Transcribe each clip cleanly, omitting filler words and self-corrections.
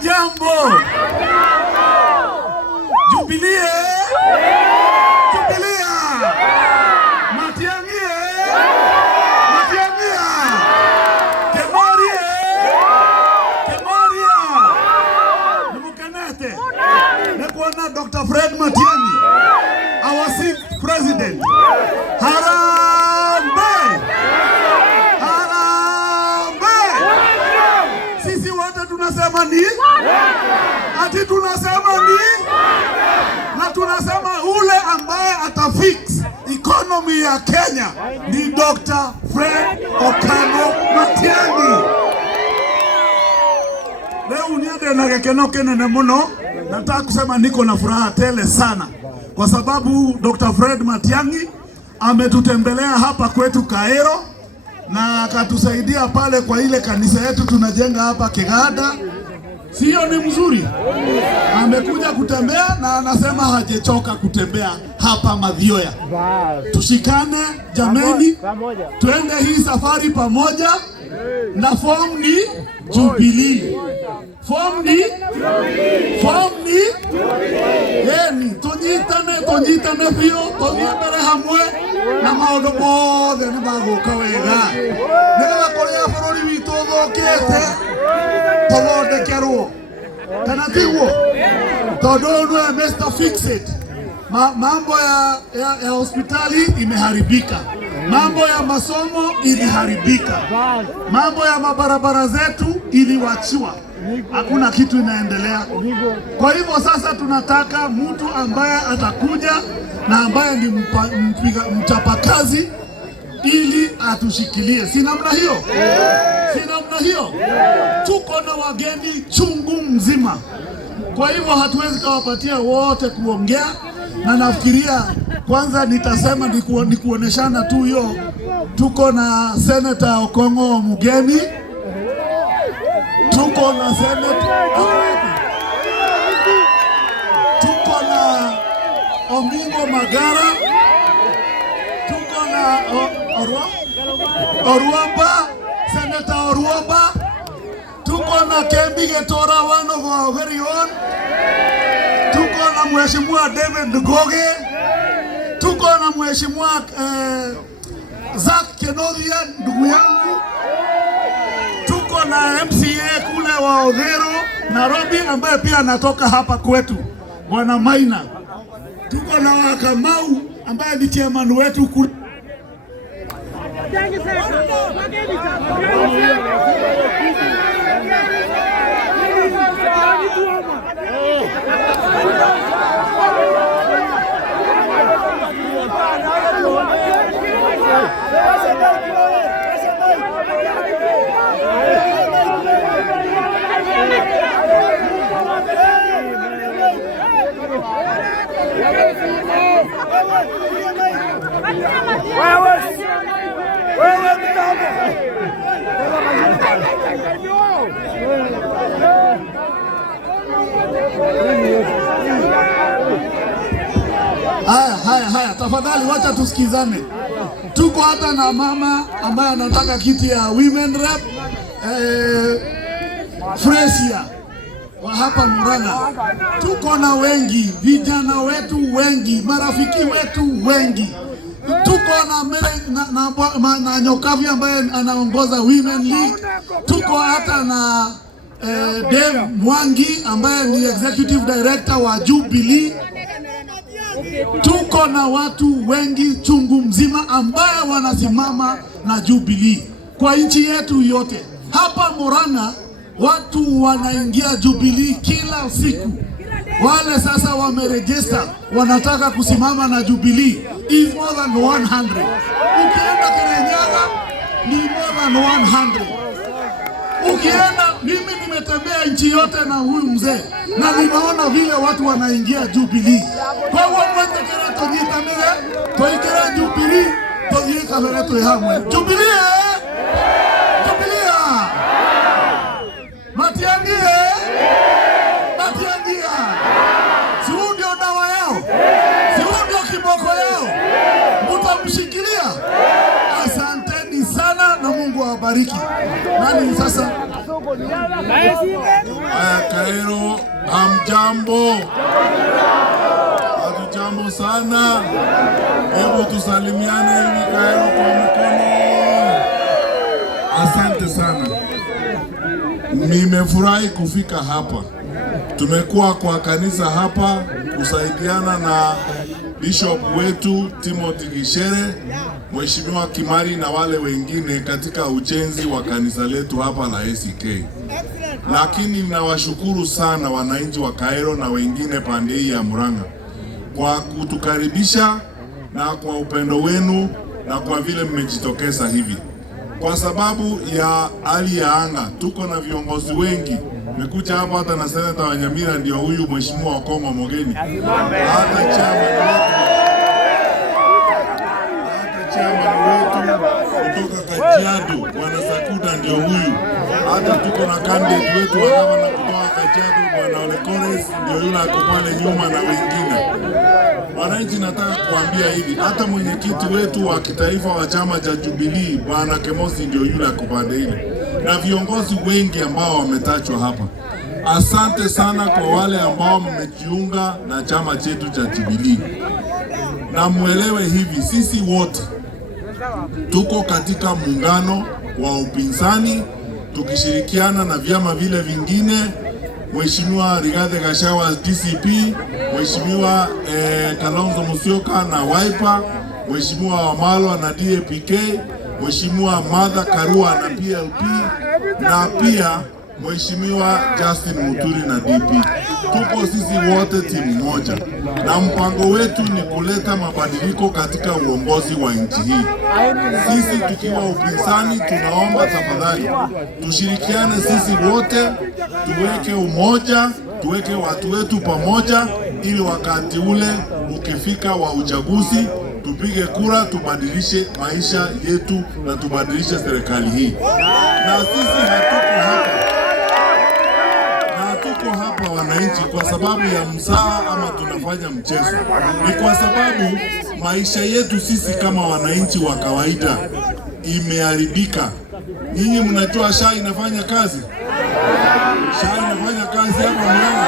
Hamjambo. Jubilee. Jubilee. Matiang'i. Matiang'i. Kemori. Kemori. Nimukenete. Nekuona Dr. Fred Matiang'i, our sixth president. Harambee. Harambee. Sisi wote tunasema ni? Ati tunasema ni? Na tunasema ule ambaye atafix economy ya Kenya ni Dr. Fred Okano Matiang'i. Leo uniende na gekeno kenene muno. Nataka kusema niko na furaha tele sana kwa sababu Dr. Fred Matiang'i ametutembelea hapa kwetu Kaero na akatusaidia pale kwa ile kanisa yetu tunajenga hapa Kigada. Sio ni mzuri? Amekuja kutembea na anasema hajechoka kutembea hapa Mathioya. Tushikane jameni, tuende hii safari pamoja na form ni Jubilee. Form ni Jubilee. Form ni Jubilee. Yeni, tonyitane pio, tonyembere hamwe na maundu mothe ni maguka wega. Nĩgetha kũrĩa bũrũri witũ ũthũkĩte tũthondekerwo. Kana tiguo? Tondũ nĩwe Mr. Fix It. Mambo ya hospitali imeharibika. Mambo ya masomo iliharibika. Mambo ya mabarabara zetu iliwachiwa. Hakuna kitu inaendelea. Kwa hivyo sasa tunataka mtu ambaye atakuja na ambaye ni mchapakazi ili atushikilie. Si namna hiyo? Si namna hiyo? Tuko na wageni chungu mzima. Kwa hivyo hatuwezi kuwapatia wote kuongea, na nafikiria kwanza nitasema ni kuoneshana tu hiyo. Tuko na Senator Okongo mgeni. Tuko na tuko na Omingo Magara. Tuko na Oruamba, Senator Oruamba. Tuko na Kembi Getora, one of our very own. Tuko na Mheshimiwa David Ngoge. Tuko na Mheshimiwa Zack Kenodia, ndugu yangu. Tuko na MCA kule wa Odhero Nairobi, ambaye pia anatoka hapa kwetu, Bwana Maina. Tuko na Wakamau ambaye ni chairman wetu kule. Haya, tafadhali wacha tusikizane. Tuko hata na mama ambaye anataka kiti ya women rep, Fresia wa hapa Murang'a. Tuko na wengi, vijana wetu wengi, marafiki wetu wengi. Tuko na Nyokavi ambaye anaongoza Women League. Tuko hata na Dave Mwangi ambaye ni executive director wa Jubilee. Tuko na watu wengi chungu mzima ambaye wanasimama na Jubilee kwa nchi yetu yote. Hapa Murang'a watu wanaingia Jubilee kila siku. Wale sasa wameregister wanataka kusimama na Jubilee is more than 100. Ukienda Kirinyaga ni more than 100. Ukienda, mimi nimetembea nchi yote na huyu mzee na nimeona vile watu wanaingia Jubilee. Kwa hiyo mmoja kera tojitamile toikera Jubilee tojieka vile tuhamwe Jubilee. Jubilee. Matiang'i. Matiang'i. Si huyu ndio dawa yao? Si huyu ndio kiboko yao? Mtamshikilia? Asanteni sana na Mungu awabariki. Nani sasa? Kaero, hamjambo? Hatujambo sana. Hebu tusalimiane hivi Kaero kwa mkono. Asante sana. Nimefurahi kufika hapa. Tumekuwa kwa kanisa hapa kusaidiana na Bishop wetu Timothy Gishere, Mheshimiwa Kimari na wale wengine katika ujenzi wa kanisa letu hapa la ACK. Lakini ninawashukuru sana wananchi wa Kaero na wengine pande hii ya Murang'a kwa kutukaribisha na kwa upendo wenu na kwa vile mmejitokeza hivi. Kwa sababu ya hali ya anga, tuko na viongozi wengi. Nimekuja hapa hata na Seneta wa Nyamira ndio huyu Mheshimiwa Okongo Mogeni. Hata chairman wetu kutoka Kajiado Bwana Sakuda ndio huyu. Hata tuko na candidate wetu wa gavana kutoka Kajiado Bwana Ole Kores ndio yule ako pale nyuma na wengine. Wananchi, nataka kuambia hivi, hata mwenyekiti wetu wa kitaifa wa chama cha Jubilee Bwana Kemosi ndio yule ako pande ile, na viongozi wengi ambao wametajwa hapa. Asante sana kwa wale ambao mmejiunga na chama chetu cha Jubilee, na muelewe hivi, sisi wote tuko katika muungano wa upinzani tukishirikiana na vyama vile vingine. Mheshimiwa Rigathi Gachagua DCP, Mheshimiwa Kalonzo Musyoka na Wiper, Mheshimiwa Wamalwa na DAPK, Mheshimiwa Martha Karua na PLP, na pia Mheshimiwa Justin Muturi na DP. Tuko sisi wote timu moja, na mpango wetu ni kuleta mabadiliko katika uongozi wa nchi hii. Sisi tukiwa upinzani, tunaomba tafadhali tushirikiane sisi wote, tuweke umoja, tuweke watu wetu pamoja, ili wakati ule ukifika wa uchaguzi tupige kura, tubadilishe maisha yetu na tubadilishe serikali hii. Na sisi hatuko hapa wananchi kwa sababu ya mzaha ama tunafanya mchezo. Ni kwa sababu maisha yetu sisi kama wananchi wa kawaida imeharibika. Nyinyi mnajua SHA inafanya kazi? SHA inafanya kazi hapa Murang'a.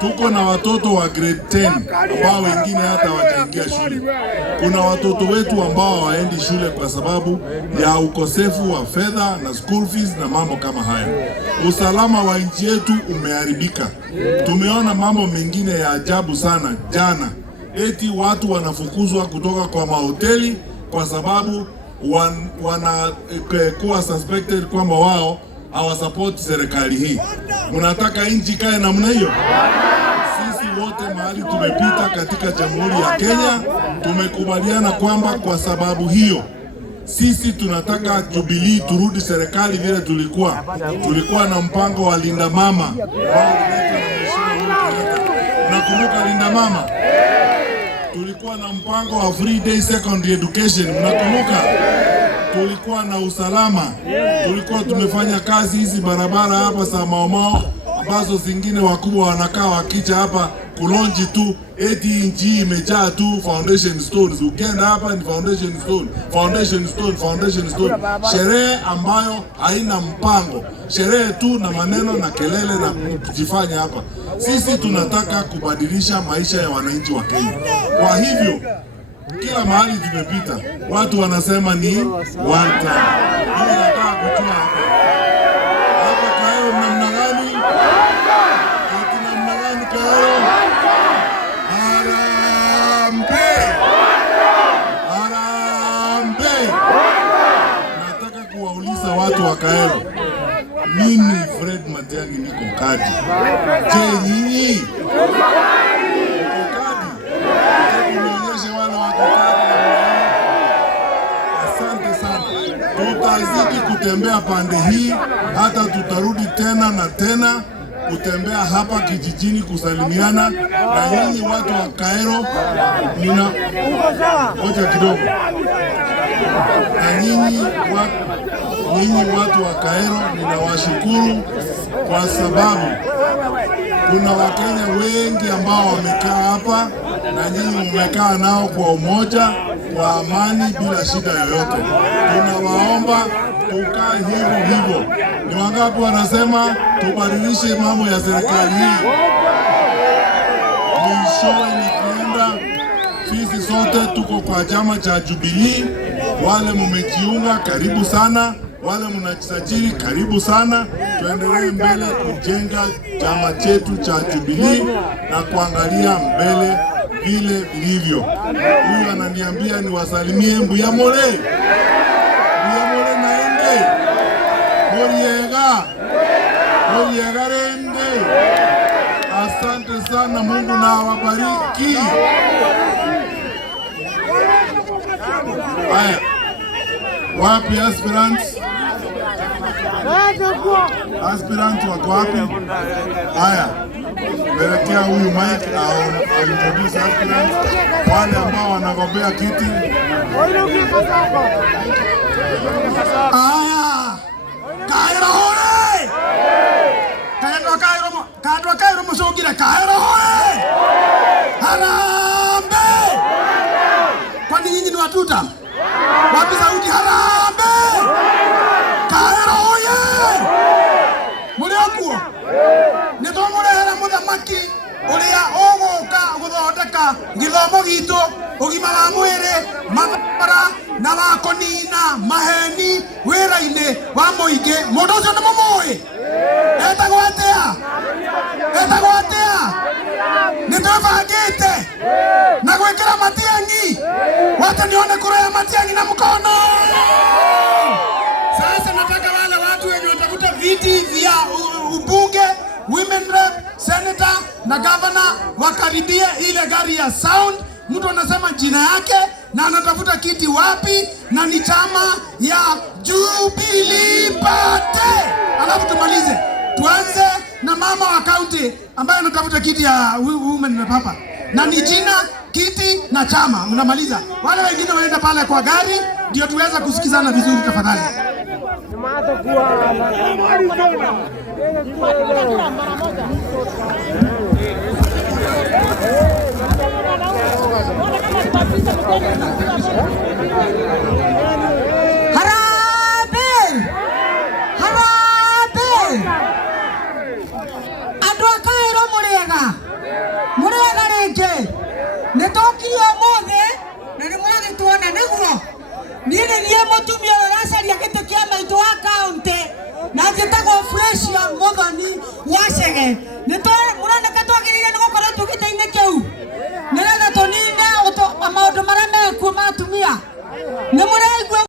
Tuko na watoto wa grade 10 ambao wengine hata hawajaingia shule. Kuna watoto wetu ambao hawaendi shule kwa sababu ya ukosefu wa fedha na school fees na mambo kama haya. Usalama wa nchi yetu umeharibika. Tumeona mambo mengine ya ajabu sana jana. Eti watu wanafukuzwa kutoka kwa mahoteli kwa sababu wanakuwa suspected kwamba wao hawasupport serikali hii. Mnataka nchi kae namna hiyo? Sisi wote mahali tumepita katika Jamhuri ya Kenya tumekubaliana kwamba kwa sababu hiyo sisi tunataka Jubilee turudi serikali vile tulikuwa na mpango wa Linda Mama. Mnakumbuka Linda Mama? Tulikuwa na mpango wa free day secondary education. Mnakumbuka? Tulikuwa na usalama, tulikuwa tumefanya kazi hizi barabara hapa za Maumau ambazo zingine wakubwa wanakaa wakicha hapa kulonji tu, eti nchi imejaa tu foundation stones. Ukienda hapa ni foundation stone, foundation stone, foundation stone. Sherehe ambayo haina mpango, sherehe tu na maneno na kelele na kujifanya hapa. Sisi tunataka kubadilisha maisha ya wananchi wa Kenya. Kwa hivyo kila mahali tumepita watu wanasema ni one time. Mimi nataka kujua hapa Kaero namna gani? Namna gani Kaero? Harambee! Nataka kuwauliza watu wa Kaero, mimi Fred Matiang'i niko kadi. Je, nyinyi? Tutazidi kutembea pande hii, hata tutarudi tena na tena kutembea hapa kijijini kusalimiana na nyinyi watu wa Kaero. Ngoja kidogo. Na nyinyi watu wa Kaero ninawashukuru kwa sababu kuna Wakenya wengi ambao wamekaa hapa na nyinyi mmekaa nao kwa umoja, kwa amani, bila shida yoyote. Tunawaomba tukae hivyo hivyo. Ni wangapi wanasema tubadilishe mambo ya serikali hii? Mwishowe nikienda, sisi sote tuko kwa chama cha Jubilee. Wale mumejiunga, karibu sana. Wale mnajisajili, karibu sana. Tuendelee mbele kujenga chama chetu cha Jubilee na kuangalia mbele vile vilivyo. Huyu ananiambia niwasalimie Mbuyamole. Mbuyamole naende. Moriega rende. Asante sana, Mungu na awabariki. Haya. Wapi aspirants? Aspirants wako wapi? Haya. Pelekea huyu Mike au introduce aspirants wale ambao wanagombea kiti. Haya. Kairo hore! Kadwa Kairo msogire Kairo hore! Harambe! Kwani nyinyi ni watuta? Wapi sauti harambe? Kairo hoye! Muliokuo? Nitomurehera muthamaki uria uguka guthondeka githomo gitu, ugima wa mwiri, mabara na wa kunina maheni wira-ini wa muingi. Mundu ucio ni mumui? Etagwo atia? Nitwebangite na gwikira Matiang'i. Wacha nione kura ya Matiang'i na mkono. Sasa nataka wale watu wenye watafuta viti vya ubunge, women rep, senator na governor wakaribie ile gari ya sound. Mtu anasema jina yake na anatafuta kiti wapi, na ni chama ya Jubilee Party. Alafu tumalize. Tuanze na mama wa county ambaye anatafuta kiti ya women rep hapa. Na ni jina, kiti na chama. Unamaliza. Wale wengine waenda pale kwa gari ndio tuweza kusikizana vizuri tafadhali. Nini niye mutumia waracaria giti kia maitu wa kaunti na njitagwo Fresh Muthoni Wachege.